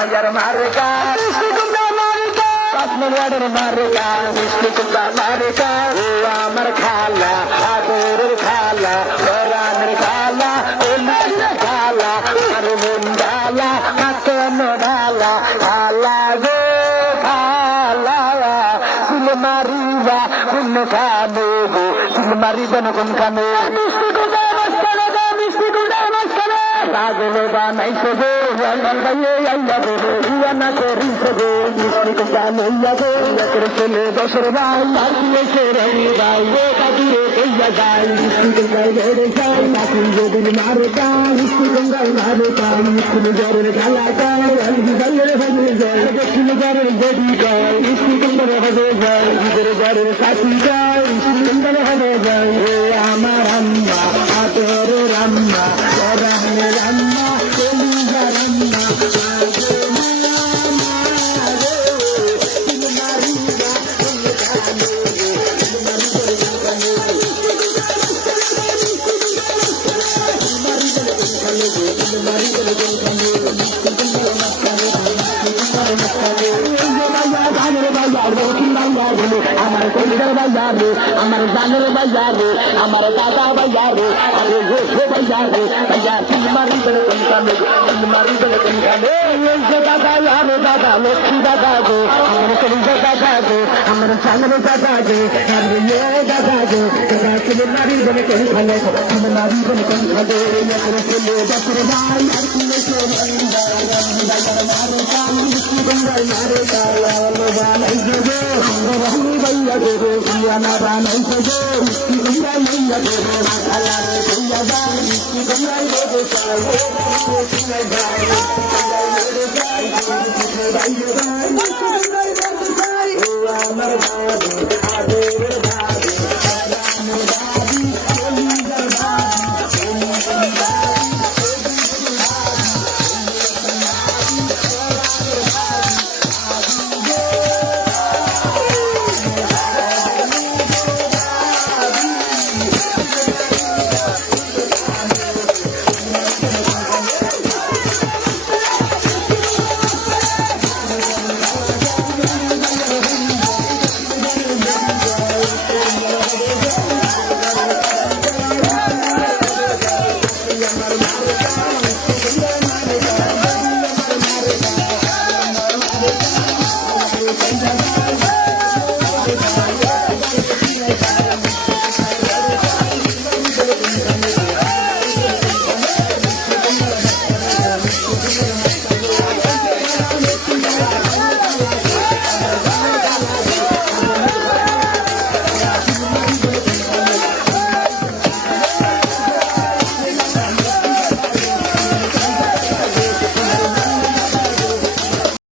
ভাইয়ার মার্কা মিষ্টি কুমড়া মার্কা 5 নং ওয়ার্ডের মার্কা মিষ্টি কুমড়া মার্কা ও আমার খালা আদরের খালা রানের খালা ও নানা খালা আর মন ডালা কাতন ডালা খালা গো খালা সিল মারিবা কোন খানে গো সিল মারিবা না কোন খানে মিষ্টি কুমড়া মাঝখানে গো মিষ্টি কুমড়া মাঝখানে পাগল বানাইছে গো রঙল ভাইয়ে আইয়া গো হুয়ানা করিছে গো মিষ্টি কুমড়া লইয়া গো একের ছেলে দশের ভাই আর দিয়েছে রবি ভাই ও কাকুরে কইয়া যায় মিষ্টি কুমড়া ঘরে যায় কাকুর যদি মারে যায় মিষ্টি কুমড়া মারে যায় মিষ্টি ঘরের খেলা যায় আলবি ভাইয়ের হয়ে যায় দক্ষিণ ঘরের গদি যায় মিষ্টি কুমড়া হয়ে যায় ঈদের ঘরের সাথী যায় মিষ্টি কুমড়া হয়ে যায় ও আমার আম্মা আতরের আম্মা রামের আম্মা কলিজা রাম্মা আমার কলিজার বাজারে আমার জানের বাজারে আমার দাদা বাজারে আরে ঘোষে বাজারে ভাইয়া তিন মারি বেড়ে কোনখানে তিন মারি বেড়ে কোনখানে দাদা আরে দাদা লক্ষ্মী দাদা গো আমার কলিজার দাদা গো আমার জানের দাদা গো আরে দাদা গো দাদা তিন মারি বেড়ে কোনখানে আমার মারি বেড়ে কোনখানে করে ছেলে দশের ভাই আর তুমি মারে বানাই দেবো রহমি ভাইয়া দেবো ইয়ানা বানাই দেবো মিষ্টি কুমড়া লইয়া দেবো আলারে কইয়া যায় মিষ্টি কুমড়া দেবো